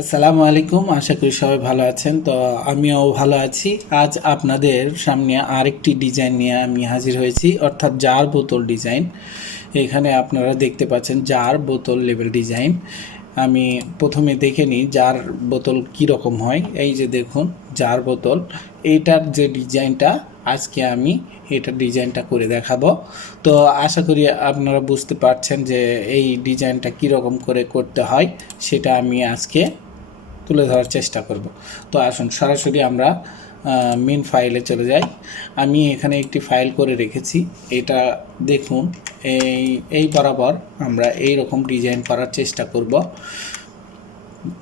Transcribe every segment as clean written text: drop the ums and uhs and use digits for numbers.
আসসালামু আলাইকুম, আশা করি সবাই ভালো আছেন। তো আমিও ভালো আছি। আজ আপনাদের সামনে আরেকটি ডিজাইন নিয়ে আমি হাজির হয়েছি, অর্থাৎ জার বোতল ডিজাইন। এখানে আপনারা দেখতে পাচ্ছেন জার বোতল লেবেল ডিজাইন। আমি প্রথমে দেখে নিই জার বোতল কীরকম হয়। এই যে দেখুন জার বোতল, এইটার যে ডিজাইনটা আজকে আমি এটার ডিজাইনটা করে দেখাবো। তো আশা করি আপনারা বুঝতে পারছেন যে এই ডিজাইনটা কীরকম করে করতে হয়, সেটা আমি আজকে তুলে ধরার চেষ্টা করব। তো আসুন সরাসরি আমরা মেন ফাইলে চলে যাই। আমি এখানে একটি ফাইল করে রেখেছি, এটা দেখুন। এই বরাবর আমরা এই রকম ডিজাইন করার চেষ্টা করব।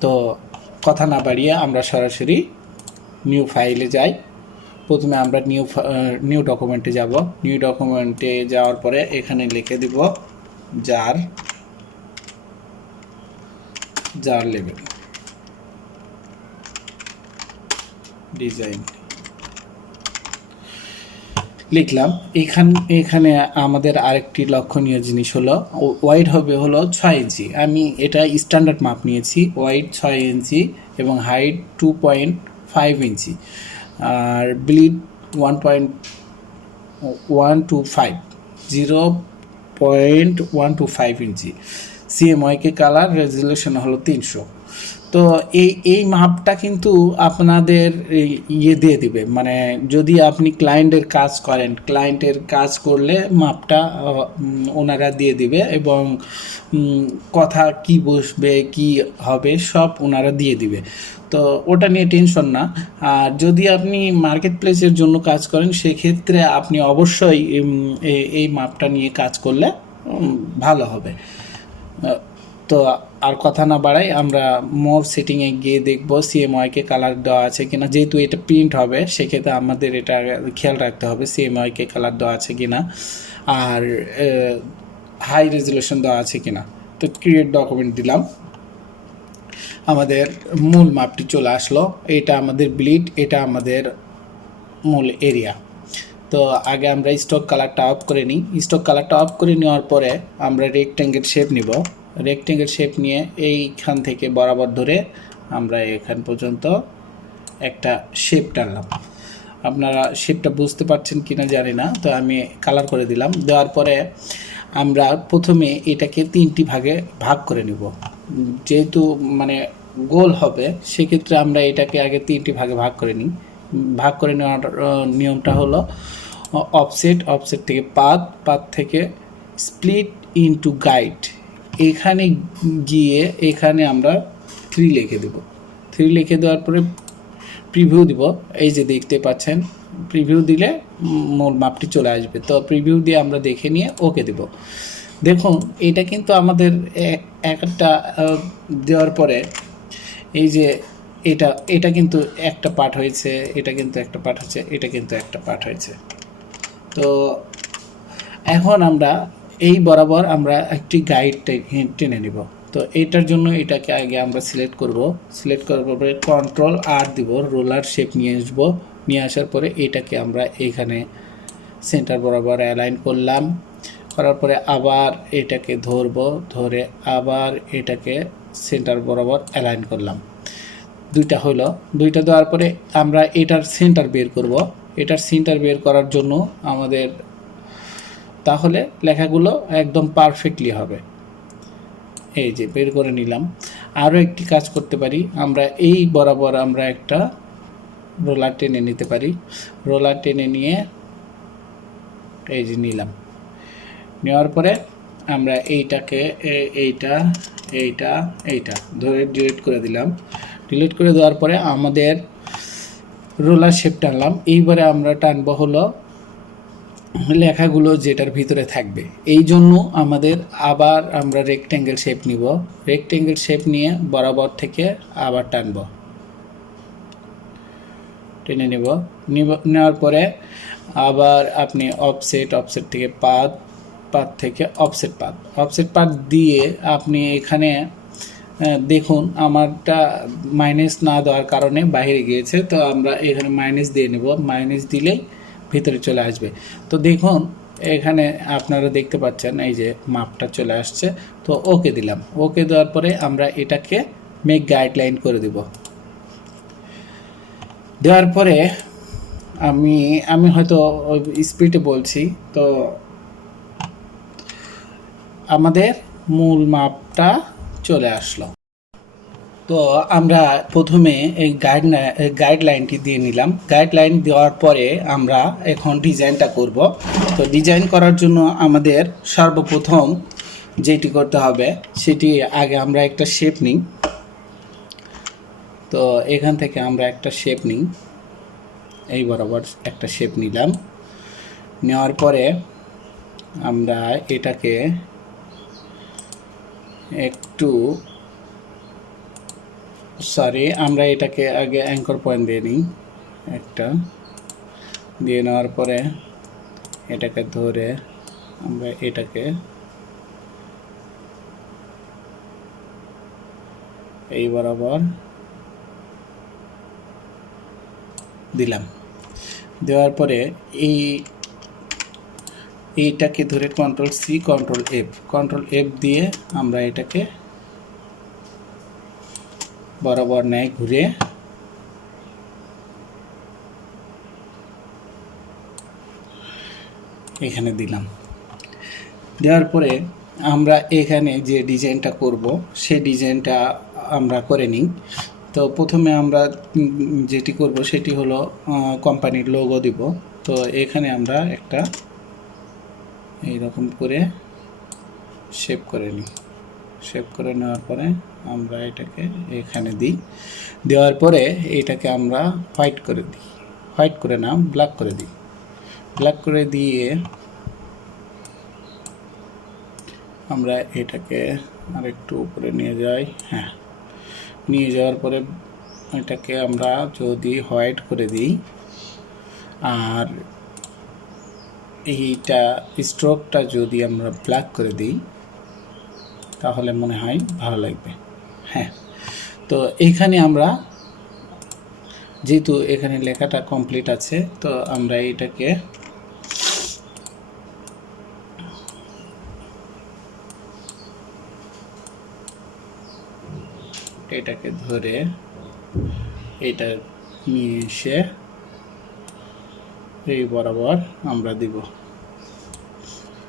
তো কথা না বাড়িয়ে আমরা সরাসরি নিউ ফাইলে যাই। প্রথমে আমরা নিউ ডকুমেন্টে যাব। নিউ ডকুমেন্টে যাওয়ার পরে এখানে লিখে দিব জার লেবেল ডিজাইন লিখলাম। এখানে আমাদের আরেকটি লক্ষণীয় জিনিস হলো ওয়াইড হবে হলো 6 ইঞ্চি। আমি এটা স্ট্যান্ডার্ড মাপ নিয়েছি, ওয়াইড 6 ইঞ্চি এবং হাইট 2.5 ইঞ্চি, আর ব্লিড 1.125 0.125 ইঞ্চি। সিএমওয়াইকে কালার রেজুলেশন হলো 300। তো এই মাপটা কিন্তু আপনাদের দিয়ে দিবে, মানে যদি আপনি ক্লায়েন্টের কাজ করেন, ক্লায়েন্টের কাজ করলে মাপটা ওনারা দিয়ে দিবে এবং কথা কি বসবে কি হবে সব ওনারা দিয়ে দিবে। তো ওটা নিয়ে টেনশন না। আর যদি আপনি মার্কেট প্লেসের জন্য কাজ করেন, সেক্ষেত্রে আপনি অবশ্যই এই মাপটা নিয়ে কাজ করলে ভালো হবে। তো আর কথা না বাড়াই, আমরা মোর সেটিংয়ে গিয়ে দেখব সিএমওয়াইকে কালার দেওয়া আছে কিনা। যেহেতু এটা প্রিন্ট হবে, সেক্ষেত্রে আমাদের এটা খেয়াল রাখতে হবে সিএমওয়াইকে কালার দেওয়া আছে কিনা, আর হাই রেজুলেশন দেওয়া আছে কিনা। তো ক্রিয়েট ডকুমেন্ট দিলাম, আমাদের মূল মাপটি চলে আসলো। এটা আমাদের ব্লিড, এটা আমাদের মূল এরিয়া। তো আগে আমরা স্টক কালারটা অফ করে নিই। স্টক কালারটা অফ করে নেওয়ার পরে আমরা রেক্ট্যাঙ্গেল শেপ নিব। রেক্ট্যাঙ্গেল শেপ নিয়ে এইখান থেকে বরাবর ধরে আমরা এখান পর্যন্ত একটা শেপ টানলাম। আপনারা শেপটা বুঝতে পারছেন কিনা জানি না। তো আমি কালার করে দিলাম। দেওয়ার পরে আমরা প্রথমে এটাকে 3টি ভাগে ভাগ করে নিব। যেহেতু মানে গোল হবে, সেক্ষেত্রে আমরা এটাকে আগে 3টি ভাগে ভাগ করে নিই। ভাগ করে নেওয়ার নিয়মটা হলো অফসেট থেকে পাথ থেকে স্প্লিট ইনটু গাইড। এখানে গিয়ে এখানে আমরা 3 লিখে দেব। 3 লিখে দেওয়ার পরে প্রিভিউ দিব। এই যে দেখতে পাচ্ছেন, প্রিভিউ দিলে মূল মাপটি চলে আসবে। তো প্রিভিউ দিয়ে আমরা দেখে নিয়ে ওকে দেব। দেখুন এটা কিন্তু আমাদের একটা দেওয়ার পরে এই যে এটা কিন্তু একটা পার্ট হয়েছে, এটা কিন্তু একটা পার্ট হয়েছে, এটা কিন্তু একটা পার্ট হয়েছে। তো এখন আমরা এই বরাবর আমরা একটি গাইড টেনে নেব। তো এটার জন্য এটাকে আগে আমরা সিলেক্ট করব। সিলেক্ট করার পরে কন্ট্রোল আর দিব, রোলার শেপ নিয়ে আসব। নিয়ে আসার পরে এটাকে আমরা এখানে সেন্টার বরাবর অ্যালাইন করলাম। করার পরে আবার এটাকে ধরে আবার এটাকে সেন্টার বরাবর অ্যালাইন করলাম। দুইটা হলো। দুইটা দেওয়ার পরে আমরা এটার সেন্টার বের করব। এটার সেন্টার বের করার জন্য আমাদের তাহলে লেখাগুলো একদম পারফেক্টলি হবে। এই যে বের করে নিলাম। আরও একটি কাজ করতে পারি, আমরা এই বরাবর আমরা একটা রোলার টেনে নিতে পারি। রোলার টেনে নিয়ে এই যে নিলাম। নেওয়ার পরে আমরা এইটাকে এইটা ধরে ডিলিট করে দিলাম। ডিলিট করে দেওয়ার পরে আমাদের রোলার শেপ টানলাম। এইবারে আমরা টানবো হলো লেখাগুলো যেটার ভিতরে থাকবে। এই জন্য আমাদের আবার আমরা রেক্ট্যাঙ্গেল শেপ নিব। রেক্ট্যাঙ্গেল শেপ নিয়ে বরাবর থেকে আবার টেনে নেওয়ার পরে আবার আপনি অফসেট থেকে পাথ থেকে অফসেট পাথ দিয়ে আপনি এখানে দেখুন আমারটা মাইনাস না দেওয়ার কারণে বাইরে গিয়েছে। তো আমরা এখানে মাইনাস দিয়ে নেব। মাইনাস দিলেই ভিতরে চলে আসবে। তো দেখুন এখানে আপনারা দেখতে পাচ্ছেন এই যে মাপটা চলে আসছে। তো ওকে দিলাম। ওকে দেওয়ার পরে আমরা এটাকে মেক গাইডলাইন করে দিব। দেওয়ার পরে আমি হয়তো স্পিডে বলছি, তো আমাদের মূল মাপটা চলে আসলো। তো আমরা প্রথমে এই গাইডলাইনটি দিয়ে নিলাম। গাইডলাইন দেওয়ার পরে আমরা এখন ডিজাইনটা করব। তো ডিজাইন করার জন্য আমাদের সর্বপ্রথম যেটি করতে হবে সেটি আগে আমরা একটা শেপ নিই। তো এখান থেকে আমরা একটা শেপ নিই, এই বরাবর একটা শেপ নিলাম। নেওয়ার পরে আমরা এটাকে একটু আমরা এটাকে আগে অ্যাঙ্কর পয়েন্ট দিয়ে নিই একটা, দিয়ে নেওয়ার পরে এটাকে ধরে আমরা এটাকে এই বরাবর দিলাম। দেওয়ার পরে এইটাকে ধরে কন্ট্রোল এফ দিয়ে আমরা এটাকে বরাবর নেয় ঘুরে এখানে দিলাম। দেওয়ার পরে আমরা এখানে যে ডিজাইনটা করব সেই ডিজাইনটা আমরা করে নিই। তো প্রথমে আমরা যেটি করব সেটি হলো কোম্পানির লোগো দিব। তো এখানে আমরা একটা এইরকম করে শেপ করে নিই। শেপ করে নেওয়ার পরে আমরা এটাকে এখানে দিই। দেওয়ার পরে এটাকে আমরা হোয়াইট করে দিই, হোয়াইট করে না ব্ল্যাক করে দিই। ব্ল্যাক করে দিয়ে আমরা এটাকে আরেকটু উপরে নিয়ে যাই। হ্যাঁ, নিয়ে যাওয়ার পরে এটাকে আমরা যদি হোয়াইট করে দিই আর এইটা স্ট্রোকটা যদি আমরা ব্ল্যাক করে দিই তাহলে মনে হয় ভালো লাগবে। হ্যাঁ, তো এইখানে আমরা যেহেতু এখানে লেখাটা কমপ্লিট আছে, তো আমরা এটাকে ধরে এটা নিয়ে এসে এই বরাবর আমরা দিব।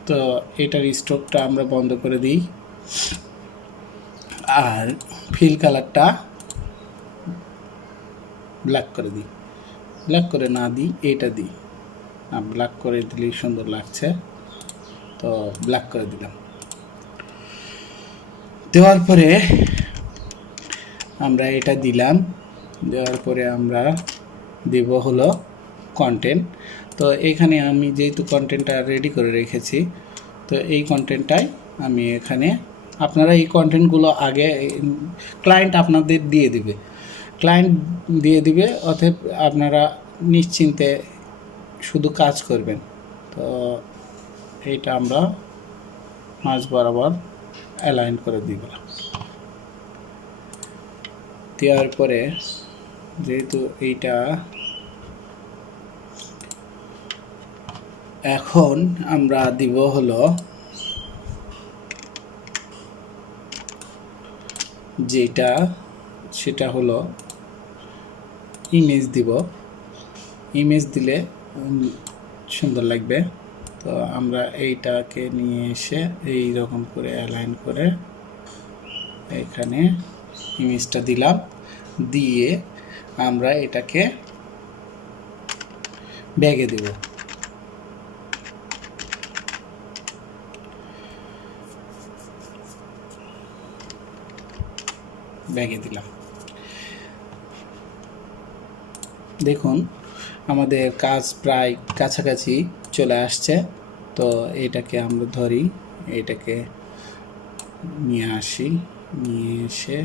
তো এটার স্ট্রোকটা আমরা বন্ধ করে দিই আর ফিল কালারটা ব্ল্যাক করে দিই। ব্ল্যাক করে না দিই, এটা দিই, ব্ল্যাক করে দিলেই সুন্দর লাগছে, তো ব্ল্যাক করে দিলাম। দেওয়ার পরে আমরা এটা দিলাম। দেওয়ার পরে আমরা দেব হলো কন্টেন্ট। তো এখানে আমি যেহেতু কন্টেন্টটা রেডি করে রেখেছি, তো এই কন্টেন্টটাই আমি এখানে, আপনারা এই কন্টেন্টগুলো আগে ক্লায়েন্ট আপনাদের দিয়ে দিবে, অতএব আপনারা নিশ্চিন্তে শুধু কাজ করবেন। তো এইটা আমরা মাঝ বরাবর অ্যালাইন করে দিলাম। দেওয়ার পরে যেহেতু এইটা এখন আমরা দিব হলো যেটা, সেটা হলো ইমেজ দিব। ইমেজ দিলে সুন্দর লাগবে। তো আমরা এইটাকে নিয়ে এসে এই রকম করে অ্যালাইন করে এখানে ইমেজটা দিলাম। দিয়ে আমরা এটাকে ব্যাগে দেব। ব্যাগে দিলাম। দেখুন আমাদের কাজ প্রায় কাছাকাছি চলে আসছে। তো এটাকে আমরা ধরি, এটাকে নিয়ে আসি, নিয়ে এসে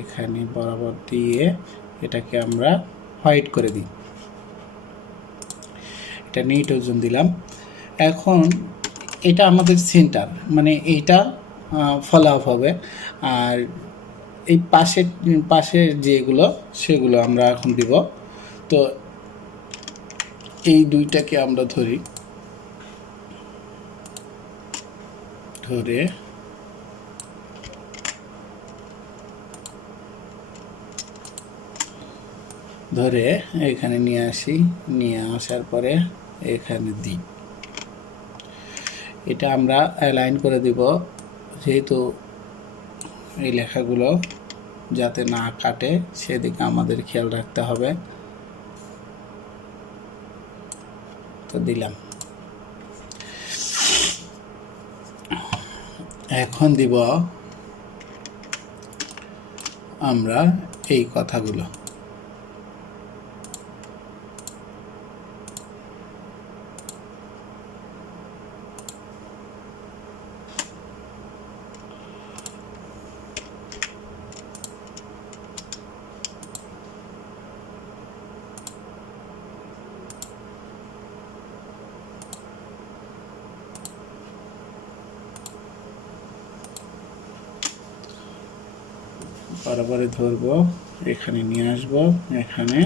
এখানে বরাবর দিয়ে এটাকে আমরা হোয়াইট করে দিই। এটা নিট ওজন দিলাম। এখন এটা আমাদের সেন্টার, মানে এইটা ফলো আপ হবে। আর এই পাশের যেগুলো সেগুলো আমরা এখন দিব। তো এই দুইটাকে আমরা ধরে ধরে এখানে নিয়ে আসি, নিয়ে আসার পরে এখানে দিই। এটা আমরা অ্যালাইন করে দিব, যেহেতু এই লেখাগুলো যাতে না কাটে সেদিকে আমাদের খেয়াল রাখতে হবে। তো দিলাম। এখন দিব আমরা এই কথাগুলো। বরাবরে ধরবো, এখানে নিয়ে আসবো, এখানে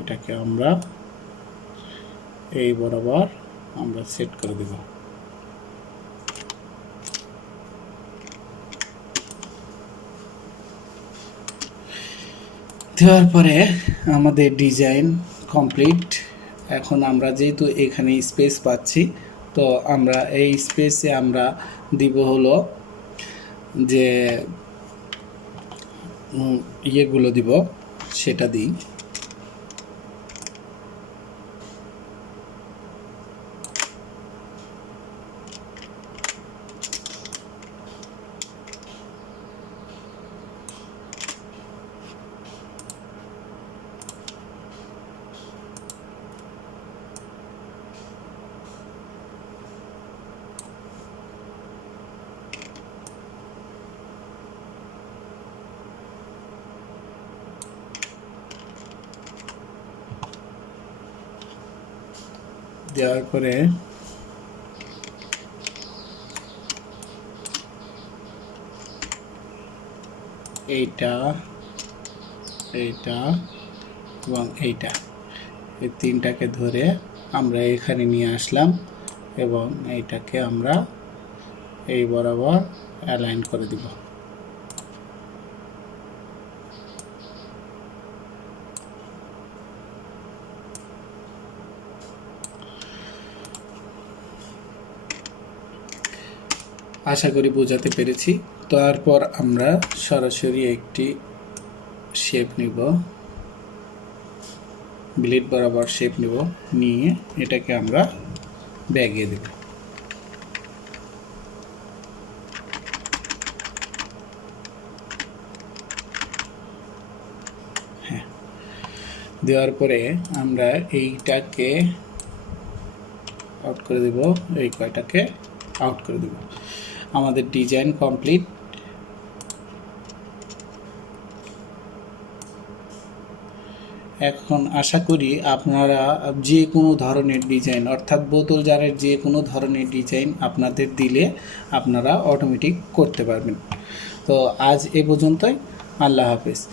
এটাকে আমরা এই বরাবর আমরা সেট করে দেব। দেওয়ার পরে আমাদের ডিজাইন কমপ্লিট। এখন আমরা যেহেতু এখানে স্পেস পাচ্ছি, তো আমরা এই স্পেসে আমরা দিব হলো যে ইয়েগুলো দিব, সেটা দিই। দেওয়ার পরে এইটা, এইটা এবং এইটা, এই তিনটাকে ধরে আমরা এখানে নিয়ে আসলাম এবং এইটাকে আমরা এই বরাবর অ্যালাইন করে দিব। আশা করি বোঝাতে পেরেছি। তারপর আমরা সরাসরি একটি শেপ নিব, ব্লেড বরাবর শেপ নিব, নিয়ে এটাকে আমরা ব্যাগিয়ে দেব। হ্যাঁ, দেওয়ার পরে আমরা এইটাকে আউট করে দেব, এই কয়টাকে আউট করে দেব। আমাদের ডিজাইন কমপ্লিট। এখন আশা করি আপনারা যে কোনো ধরনের ডিজাইন, অর্থাৎ বোতল জারের যে কোনো ধরনের ডিজাইন আপনাদের দিলে আপনারা অটোমেটিক করতে পারবেন। তো আজ এ পর্যন্তই। আল্লাহ হাফেজ।